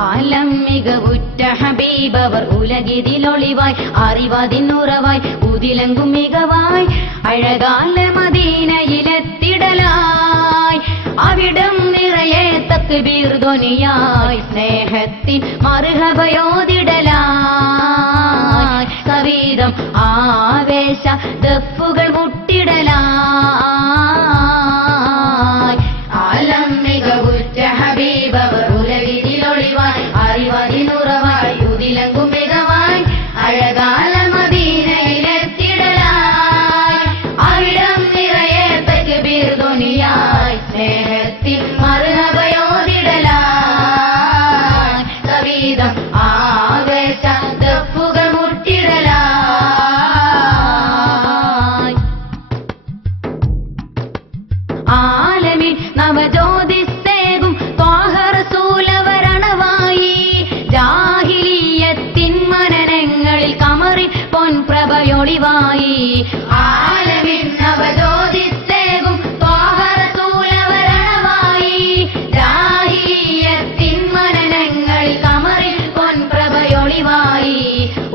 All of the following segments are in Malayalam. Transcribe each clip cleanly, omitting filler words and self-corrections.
ആലം മികവുറ്റ ഹബീബവർ ഉലകിതിലൊളിവായി അറിവതിനുറവായി ഉതിലങ്കും മികവായി അഴകാല മദീനയിലെത്തിടലായി അവിടം നിറയെ തക്ബീർ ധ്വനിയായി സ്നേഹത്തിൻ മർഹബയോതിടലായി കവിതം ആവേശ ദഫുകൾ മുട്ടിടലായി ആലം മികവുറ്റ ഹബീബവർ ഉലകിതിലൊളിവായി അറിവതിനുറവായി ഉതിലങ്കും മികവായി അഴകാല മദീനയിലെത്തിടലായി അവിടം നിറയെ തക്ബീർ ധ്വനിയായി സ്നേഹത്തിൻ മർഹബയോതിടലായി കവിതം ആവേശ ദഫുകൾ മുട്ടിടലായി ആലമിൻ നവജ്യോതിസ്സേകും ത്വാഹ റസൂലവരണവായി ജാഹിലിയ്യത്തിൻ മനനങ്ങളിൽ കമറി പൊൻപ്രഭയൊളിവായി ആലമിൻ നവജ്യോതിസ്സേകും ത്വാഹ റസൂലവരണവായി ജാഹിലിയ്യത്തിൻ മനനങ്ങളിൽ കമറി പൊൻപ്രഭയൊളിവായി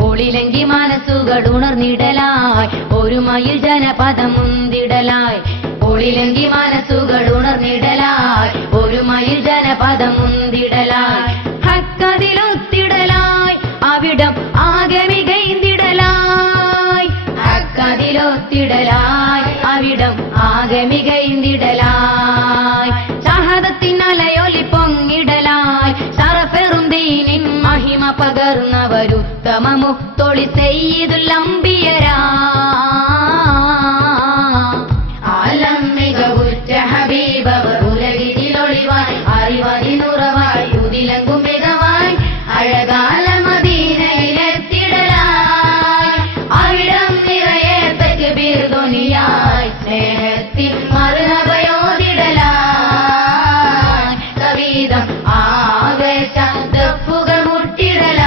ഒളിലങ്കി മനസ്സുകൾ ഉണർന്നിടലായി ഒരുമയിൽ ജനപദം മുന്തിടലായി ഒളിലങ്കി മനസ്സുകൾ ഉണർന്നിടലായി ഒരുമയിൽ ജനപദം മുന്തിടലായി ഹക്കതിലൊത്തിടലായി അവിടം ആകെ മികൈന്തിടലായി ഹക്കതിലൊത്തിടലായി അവിടം ആകെ മികൈന്തിടലായി ഷഹദത്തിനലയൊലി പൊങ്ങിടലായി ശറഫെറും ദീനിൻ മഹിമ പകർന്നവരുത്തമ മുത്തൊളി സയ്യിദുൽ അംബിയരാ ആലം മികവുറ്റ ഹബീബവർ ഉലകിതിലൊളിവായി അറിവതിനുറവായി ഉതിലങ്കും മികവായി അഴകാല മദീനയിലെത്തിടലായി അവിടം നിറയെ തക്ബീർ ധ്വനിയായി സ്നേഹത്തിൻ മർഹബയോതിടലായി കവിതം ആവേശ ദഫുകൾ മുട്ടിടലായി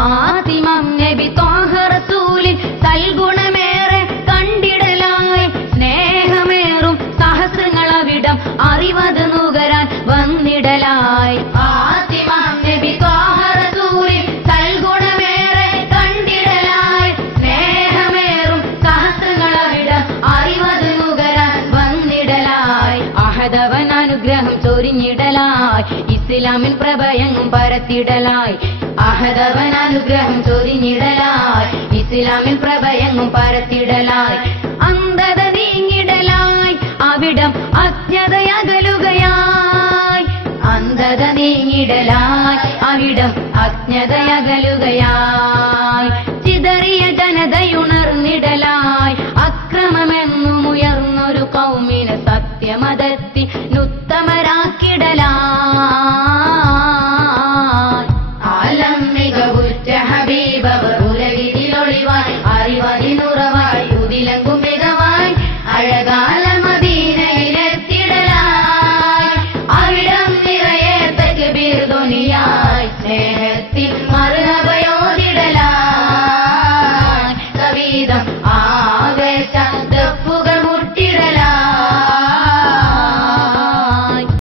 ആദിമം നബി ത്വാഹ റസൂലിൻ സൽഗുണമേറെ കണ്ടിടലായി സ്നേഹമേറും സഹസ്രങ്ങളവിടം അറിവത് നുകരാൻ വന്നിടലായി ആദിമം നബി ത്വാഹ റസൂലിൻ സൽഗുണമേറെ കണ്ടിടലായി സ്നേഹമേറും സഹസ്രങ്ങളവിടം അറിവത് നുകരാൻ വന്നിടലായി അഹദവൻ അനുഗ്രഹം ചൊരിഞ്ഞിടലായി ഇസ്ലാമിൻ പ്രഭയങ്ങും പരത്തിടലായി അഹദവൻ അനുഗ്രഹം ചൊരിഞ്ഞിടലായി ഇസ്ലാമിൻ പ്രഭയങ്ങും പരത്തിടലായി അന്ധത നീങ്ങിടലായി അവിടം അജ്ഞതയകലുകയായി അന്ധത നീങ്ങിടലായി അവിടം അജ്ഞതയകലുകയായി